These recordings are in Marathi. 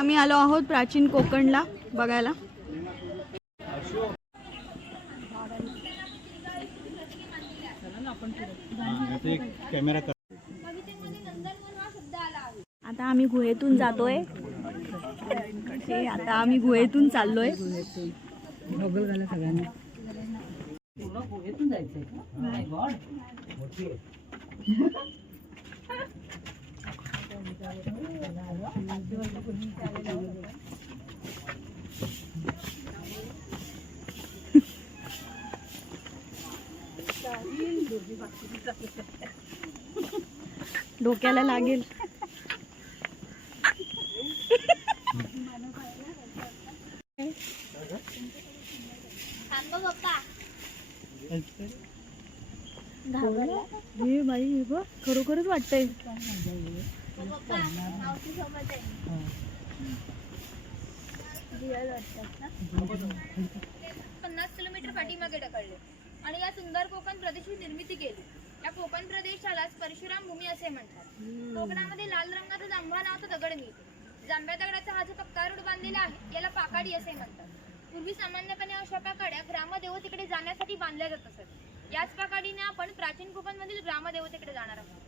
आम्ही आलो आहोत प्राचीन कोकणला बघायला. आता आम्ही गुहेतून जातोय. आता आम्ही गुहेतून चाललोय. सगळ्यांना गुहेतून जायचंय डोक्याला लागेल. हे बाई हे बघ खरोखरच वाटतंय. 50 किलोमीटर पाठीमागे ढकलले आणि या सुंदर कोकण प्रदेशाची निर्मिती केली. या कोकण प्रदेशालाच परशुराम भूमी असे म्हणतात. कोकणामध्ये लाल रंगाचा जांभा नावाचा दगड मिळतो. जांभ्या दगडाचा हा जो पक्का रोड बांधलेला आहे याला पाकाडी असे म्हणतात. पूर्वी सामान्यपणे अशा पाकाड्या ग्रामदेवतेकडे जाण्यासाठी बांधल्या जात असत. याच पाकाडीने आपण प्राचीन कोकण मधील ग्रामदेवतेकडे जाणार आहोत.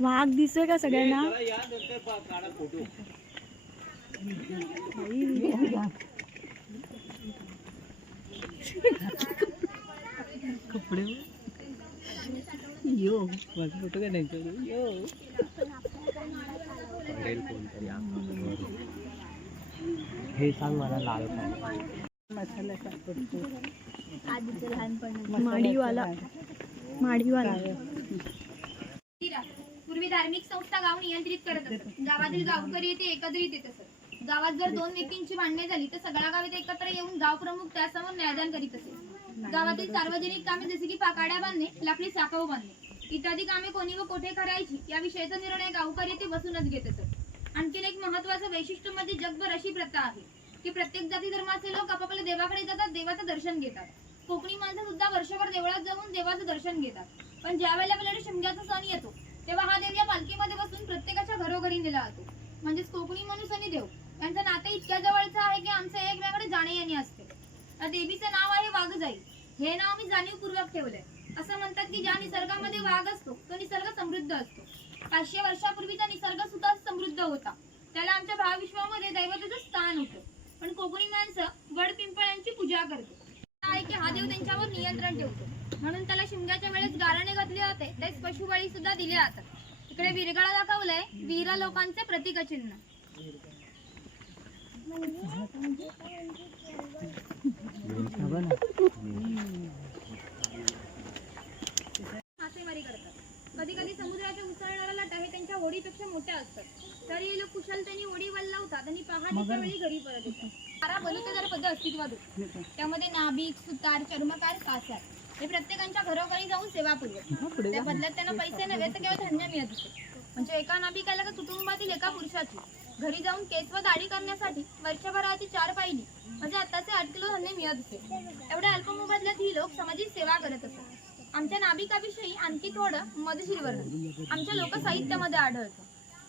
वाघ दिसतोय का सगळ्यांना? कपडे यो फोटो का नाही हे सांग मला. लाल मसाला माडीवाला पूर्वी धार्मिक संस्था गाव नियंत्रित करत असत. गावातील गावकरी येथे एकत्रित येत असत. गावात जर दोन व्यक्तींची भांडणे झाली तर सगळा गाव येथे एकत्र येऊन गाव प्रमुख त्यासमोर न्यायदान करीत असे. गावातील सार्वजनिक कामे जसे की पाकाड्या बांधणे, लाकडी साकव बांधणे इत्यादी कामे कोणी व कोठे करायची या विषयाचा निर्णय गावकरी येथे बसूनच घेत असत. आणखीन एक महत्वाचं वैशिष्ट्य म्हणजे जगभर अशी प्रथा आहे की प्रत्येक जाती धर्माचे लोक आपापल्या देवाकडे जातात, देवाचं दर्शन घेतात. कोकणी माणसं सुद्धा वर्षभर देवळात जाऊन देवाचं दर्शन घेतात. पण ज्या वेळेला आपल्याला शिमग्याचा सण येतो तेव्हा हा देव या पालखीमध्ये बसून प्रत्येकाच्या घरोघरी नेला जातो. म्हणजेच कोकणी माणूस आणि देव यांचं नातं इतक्या जवळचं आहे की आमचं एकमेकांकडे जाणे येणे असते. त्या देवीचं नाव आहे वाघजाई. हे नाव मी जाणीवपूर्वक ठेवलंय. असं म्हणतात की ज्या निसर्गामध्ये वाघ असतो तो निसर्ग समृद्ध असतो. 500 वर्षापूर्वीचा निसर्ग सुद्धा समृद्ध होता. त्याला आमच्या भावविश्वामध्ये दैवताचं स्थान होतं. पण कोकणी माणसं वड पिंपळांची पूजा करतात आहे की हा देव त्यांच्यावर नियंत्रण ठेवतो. म्हणून त्याला शिमग्याच्या वेळेस गाराणे घातले होते. त्यास पशुबळी सुद्धा दिले जातात. इकडे विरगळा दाखवलंय वीर लोकांचे प्रतीकचिन्ह. मासेमारी करतात. कधी कधी समुद्राच्या उसळणाऱ्या लाटा हे त्यांच्या होडीपेक्षा मोठ्या असतात. तरी हे लोक कुशलतेने होडी वल्लावतात आणि पहाटेच्या वेळी घरी परत येतात. 12 बलुतेदार पद अस्तित्वात होते. त्यामध्ये नाभिक, सुतार, चर्मकार, कासार हे प्रत्येकांच्या घरोघरी जाऊन सेवा पुरवत. त्या बदल्यात त्यांना पैसे नव्हे तर केवळ धान्य मिळत होते. म्हणजे एका नाभिकाला का कुटुंबातील एका पुरुषाची घरी जाऊन केस व दाढी करण्यासाठी वर्षभराची 4 पायली म्हणजे आताचे 8 किलो धान्य मिळत होते. एवढ्या अल्प मोबदल्यात ही लोक सामाजिक सेवा करत असत. आमच्या नाभिकाविषयी आणखी थोडं मजेशीर वर्णन आमच्या लोकसाहित्यामध्ये आढळतं.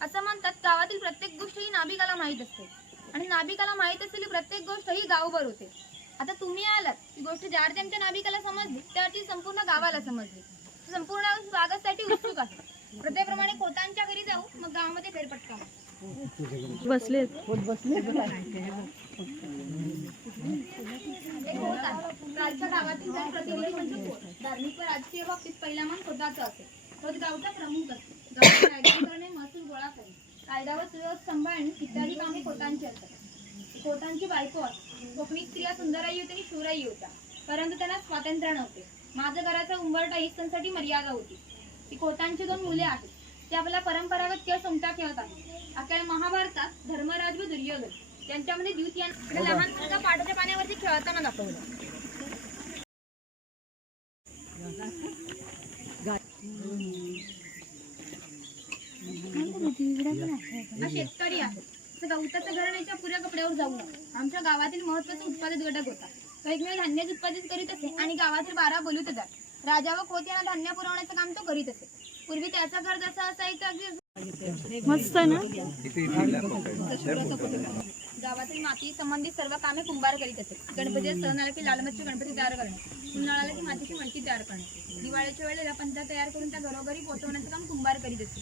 असं म्हणतात गावातील प्रत्येक गोष्ट ही नाभिकाला माहीत असते आणि नाभिकाला माहीत असलेली प्रत्येक गोष्ट ही गावभर होते. आता तुम्ही आलात ही गोष्ट ज्या अर्थी आमच्या नाभिकाला समजली त्या अर्थी संपूर्ण गावाला समजली. संपूर्ण स्वागतासाठी उत्सुक आहे. प्रत्येप्रमाणे खोतांच्या घरी जाऊ मग गावामध्ये फेरफटका बसले गावातील जण प्रतिनिधी म्हणजे धार्मिक व राजकीय बाबतीत पहिला मान खोताचा असेल. तो गावचा प्रमुख असतो. गावात कायदा करणे, महसूल गोळा करणे, कायदा व सुव्यवस्था सांभाळणे इत्यादी कामे खोतांची असतात. खोतांची बायको असते. कोकणी स्त्रिया सुंदरही होत्या आणि शूरही होत्या, परंतु त्यांना स्वातंत्र्य नव्हते. माझ्या घराचा उंबरठा इष्टांसाठी मर्यादा होती. ती खोतांची 2 मुले आहेत. ते आपल्या परंपरागत खेळ सोमटा खेळत आहेत. आपल्या महाभारतात धर्मराज व दुर्योधन त्यांच्यामध्ये द्वितीय लहान मुलगा पाटाच्या पाण्यावरती खेळताना दाखवलं. शेतकरी आहे. गवताच्या घराण्याच्या पुऱ्या कपड्यावर जाऊ नये. आमच्या गावातील महत्वाचा उत्पादित घटक होता. वेगवेगळे धान्य उत्पादित करीत असे आणि गावातील 12 बलुतेदार राजा व खोत यांना धान्य पुरवण्याचं काम तो करीत असे. पूर्वी त्याचा खर्च असा असायचा की मस्त ना. गावातील माती संबंधित सर्व कामे कुंभार करीत असे. गणपतीचा सण आला की लाल मच्छी गणपती तयार करणे, उन्हाळा आला की मातीची मडकी तयार करणे, दिवाळीच्या वेळेला पंथा तयार करून त्या घरोघरी पोहोचवण्याचं काम कुंभार करीत असे.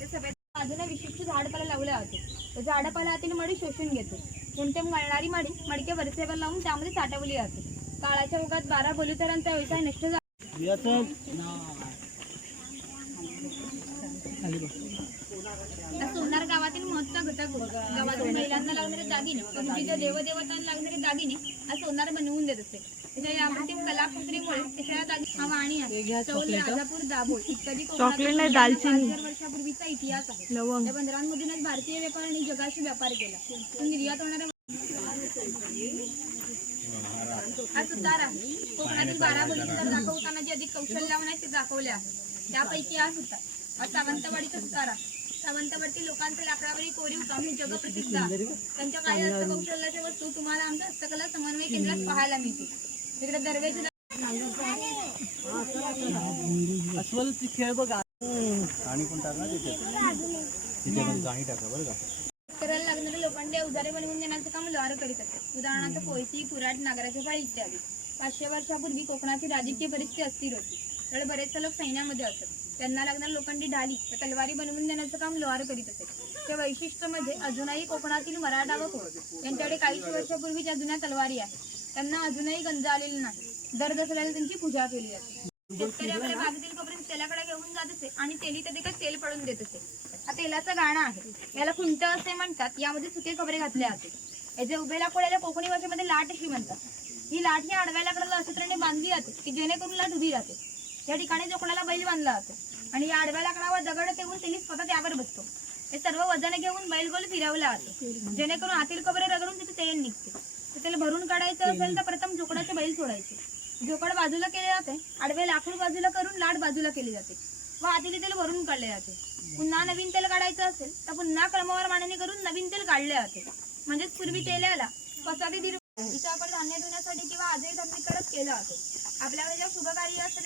ते सगळे बाजूने विशिष्ट झाडपाला लावले होते. त्या झाडपाला हातीने मडी शोषून घेतो. जेमतेम गळणारी मडी मडके वरचेवर लावून त्यामध्ये साठवली जाते. काळाच्या ओघात 12 बलुतेरांचा व्यवसाय नष्ट झाला. सोनार गावातील महत्त्वाचा घटक होता. गावातील महिलांना लागणारे दागिने, पूर्वीच्या देवदेवतांना लागणारे दागिने हा सोनार बनवून देत असे. त्याच्या याप्रतिम कलाकुसरीमुळे त्याच्या दागिने हा वाणी आहे. चौल, राजापूर, दाभोळ इत्यादी चॉकलेट, दालचिनी, 1000 वर्षापूर्वीचा इतिहास आहे. लवंग. या बंदरांमधूनच भारतीय व्यापाऱ्यांनी जगाशी व्यापार केला. निर्यात होणाऱ्या हा सुतार आहे. कोकणातील 12 बलुतेदार दाखवताना जे अधिक कौशल्यावान आहेत ते दाखवले आहे. त्यापैकी हा सुतार हा सावंतवाडीचा सुतार आहे. सावंतवाडी लोकांचे लाकडावरील कोरीव काम हे जगप्रसिद्ध आहे. त्यांच्या काही हस्तकौशल्याच्या वस्तू तुम्हाला आमच्या हस्तकला समन्वय केंद्रात पाहायला मिळतील. तिकडे दरवेळेस अस्वलची खेळ बघा. गाणी पण टाक ना त्याच्यामध्ये गाणी टाका बरं का. करायला लागणारे लोखंडी अवजारे बनवून देण्याचं काम लोहार करीत असते. उदाहरणार्थ कोयती, कुऱ्हाड, नागराचे फळ इत्यादी. 500 वर्षापूर्वी कोकणाची राजकीय परिस्थिती अस्थिर होती. त्यामुळे बरेचसे लोक सैन्यामध्ये असत. त्यांना लागणारी लोखंडी ढाली व तलवारी बनवून देण्याचं काम लोहार करीत असे. त्या वैशिष्ट्य म्हणजे अजूनही कोकणातील मराठा व कोळ यांच्याकडे काही वर्षापूर्वीच्या जुन्या तलवारी आहेत. त्यांना अजूनही गंज आलेली नाही. दर दसऱ्याला त्यांची पूजा केली जाते. शेतकरी आपल्या बागेतील कपडे तेलाकडे घेऊन जात असे आणि तेली ते तेल पडून देत असे. हा तेलाचं गाणं आहे. याला खुंट असे म्हणतात. यामध्ये सुके खबरे घातले जाते. याचे उभेला पडायला कोकणी भाषेमध्ये लाट अशी म्हणतात. ही लाट ही आडव्या लाकडाला अशा तऱ्हेने बांधली जाते की जेणेकरून लाट उभी राहते. या ठिकाणी जोखडाला बैल बांधला जातो आणि या आडव्या लाकडावर दगड ठेवून तेली स्वतः त्यावर बसतो. हे सर्व वजन घेऊन बैल गोल फिरवला जातो जेणेकरून आतील खबरे रगडून तिथे तेल निघते. तर त्याला भरून काढायचं असेल तर प्रथम जोकडाचे बैल सोडायचे. जोकड बाजूला केले जाते. आडवे लाकूड बाजूला करून लाट बाजूला केली जाते व आतील तेल भरून काढले जाते. पुन्हा नवीन तेल काढायचं असेल तर पुन्हा क्रमवार मांडणी करून नवीन तेल काढले जाते. म्हणजेच पूर्वी तेलाला पसादी दीर्घ हिचा वापर धान्य धुण्यासाठी किंवा आजही धार्मिक करत केला जातो. आपल्याकडे ज्या शुभकार्य असते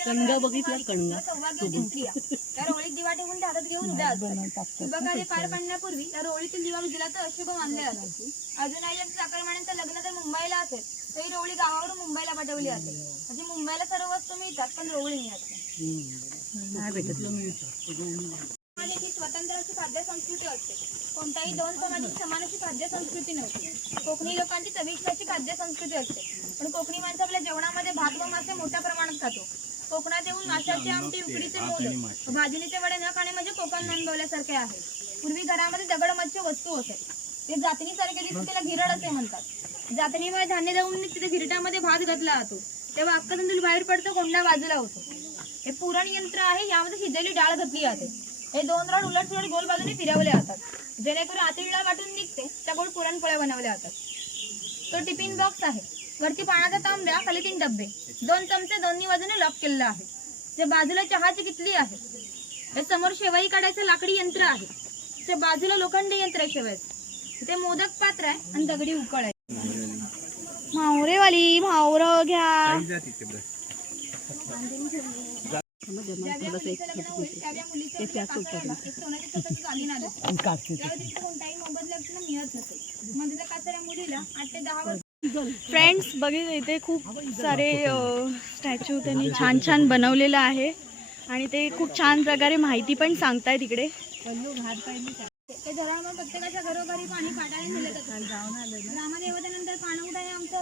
सौभाग्यवती स्त्रिया त्या रोळीत दिवा ठेवून त्या हातात घेऊन उभ्या असतात. शुभकार्य पार पाडण्यापूर्वी या रोळीतील दिवा विजला तर अशुभ मानले जाते. अजूनही जर चाकरमान्यांचं लग्न जर मुंबईला असेल तरी रोळी गावावरून मुंबईला पाठवली जाते. म्हणजे मुंबईला सर्व वस्तू मिळतात पण रोळी मिळत ही स्वतंत्र अशी खाद्य संस्कृती असते. कोणत्याही दोन समाजाची समान अशी खाद्य संस्कृती नव्हती. कोकणी लोकांची चविष्ट अशी खाद्य संस्कृती असते. पण कोकणी माणसं आपल्या जेवणामध्ये भात व मासे मोठ्या प्रमाणात खातो. कोकणात येऊन माशाची आमटी, उकडीचे मोदक, भाजणीचे वडे न खाणे म्हणजे कोकण नोंदवल्यासारखे आहे. पूर्वी घरामध्ये दगड मच्छी वस्तू असे. ते जातनीसारखे दिसते त्याला घिरड असे म्हणतात. जातनीमुळे धान्य जाऊन तिथे घिरटामध्ये भात घातला जातो तेव्हा अख्खा तांदूळ बाहेर पडतो, कोंडा बाजूला होतो. हे पुरण यंत्र आहे. यामध्ये शिजलेली डाळ घातली जाते. हे 2 रॉड उलट सुलट गोल बाजूने फिरवले जातात जेणेकरून आतील डाळ वाटून निघते. त्या गोड पुरणपोळ्या बनवल्या जातात. तो टिफिन बॉक्स आहे. वरती पाण्याचा तांब्या, खाली 3 डब्बे, 2 चमचे दोन्ही बाजूने लॉक केलेला आहे. जे बाजूला चहाची किटली आहे. हे समोर शेवाई काढायचं लाकडी यंत्र आहे. ते बाजूला लोखंडी यंत्र आहे शेवायचं. ते मोदक पात्र आहे आणि दगडी उकळ आहे. मावरेवाली मावर घ्या. फ्रेंड्स बघितलं इथे खूप सारे स्टॅच्यू त्यांनी छान छान बनवलेलं आहे आणि ते खूप छान प्रकारे माहिती पण सांगताय तिकडे. ते धरणामुळे प्रत्येकाच्या घरोघरी पाणी काढायला मिळत असतं. रामदेवतेनंतर पाणवठा हे आमचं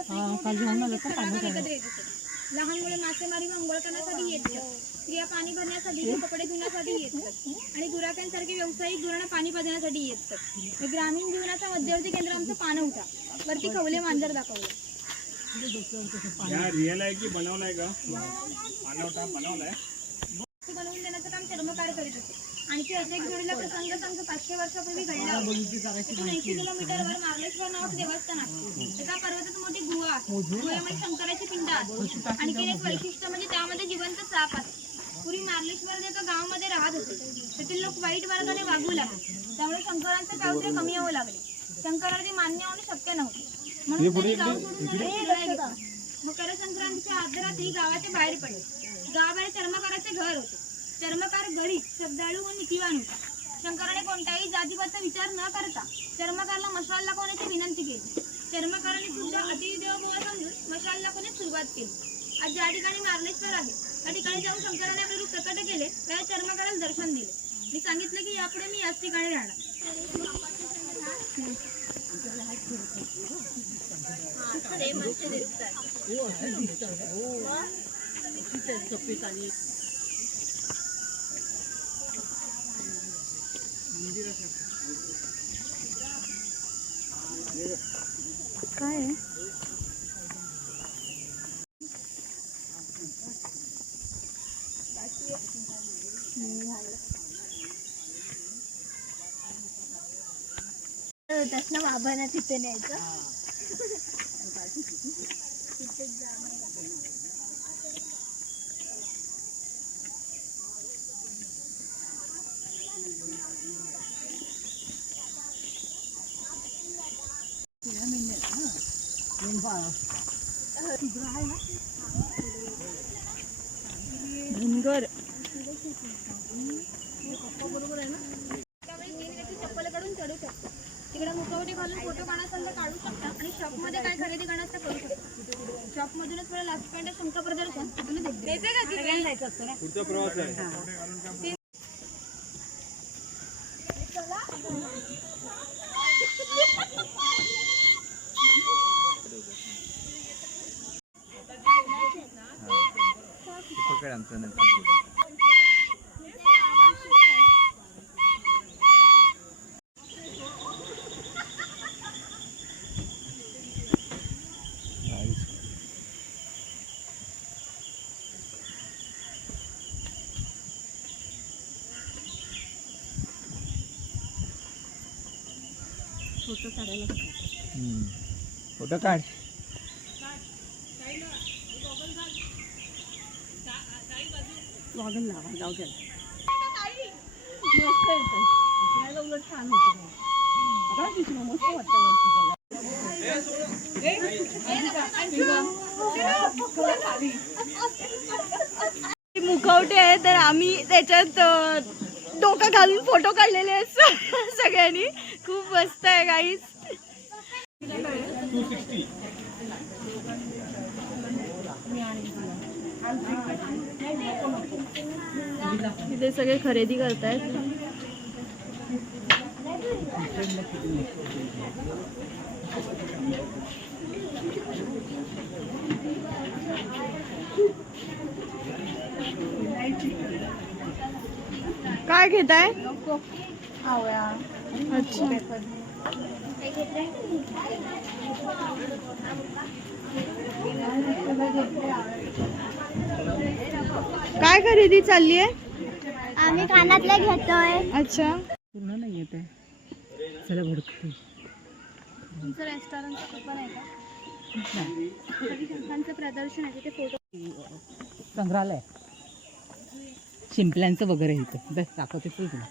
एकत्र येत असतं. लहान मुले मासेमारी व अंघोळ करण्यासाठी येतात. स्त्रिया पाणी भरण्यासाठी, कपडे धुण्यासाठी येतात आणि गुराख्यांसारखे व्यावसायिक गुरांना पाणी पाजण्यासाठी येतात. हे ग्रामीण जीवनाचा मध्यवर्ती केंद्र आमचं पाणवठा. वरती खवले मांजर दाखवलं. रिअल आहे की बनवलाय का? पाणवठा बनवलाय. बनवून देण्याचं काम चर्मकार करीत असते. आणखी असे एक जोडीला प्रसंग सांग 500 वर्षापूर्वी घडला. 80 किलोमीटरवर मार्लेश्वर नावाचं देवस्थान आहे. एका पर्वतात मोठी गुहा आहे. गुहेमध्ये शंकराची पिंड आहे. आणखी एक वैशिष्ट्य म्हणजे त्यामध्ये जिवंत साप आहे. पूर्वी मार्लेश्वर एका गावामध्ये राहत होते. तेथील लोक वाईट मार्गाने वागू लागले. त्यामुळे शंकरांचे पावित्र्य कमी होऊ लागले. शंकराला ते मान्य होणे शक्य नव्हते म्हणून त्यांनी गाव सोडून निर्णय घेतला. मकर संक्रांतीच्या अर्ध्या रात्री गावाच्या बाहेर पडले. गावाबाहेर चर्मकाराचे घर होते. चर्मकार गरीब, श्रद्धाळू व नीतिवान होता. शंकराने कोणत्याही जातीपातीचा विचार न करता चर्मकाराला मशाल दाखवण्याची विनंती केली. चर्मकाराने सुद्धा अतिदेवभव समजून मशाल दाखवण्यास सुरुवात केली. आज ज्या ठिकाणी मार्लेश्वर आहे त्या ठिकाणी जाऊन शंकराने आपले रूप प्रकट केले, त्या चर्मकाराला दर्शन दिले. मी सांगितले की यापुढे मी याच ठिकाणी राहणार. काय आहे? त्यासना बाबांना तिथे न्यायचं. धनगर त्यावेळी 3 व्यक्ती चप्पल काढून चढू शकतात. तिकडे मुखवटे घालून फोटो काढायला काढू शकतात आणि शॉप मध्ये काय खरेदी करण्याचं करू शकतात. शॉप मधूनच पुढे लास्ट पॉइंट शंख प्रदर्शन पुढचा प्रवास आहे. पकड आमचं नंतर. फोटो काढायला फोटो काढ. गॉगल लावा जाऊ द्या. मस्त येतं उलट छान होतं. मस्त वाटतं. मुखवटे आहे तर आम्ही त्याच्यात डोकं घालून फोटो काढलेले आहेत सगळ्यांनी. खूप मस्त आहे गाईज. 260. इथे सगळे खरेदी करतायत. काय घेताय? अच्छा. काय खरेदी चालली आहे? आम्ही कानातले घेतोय. अच्छा. पूर्ण नाही येत आहे. चला भडकतो. तुमचं रेस्टॉरंटचं कुपन आहे का? शंखांचं प्रदर्शन आहे, तिथे फोटो संग्रहालय शिंपल्यांचं वगैरे इथं दाखवते तुला.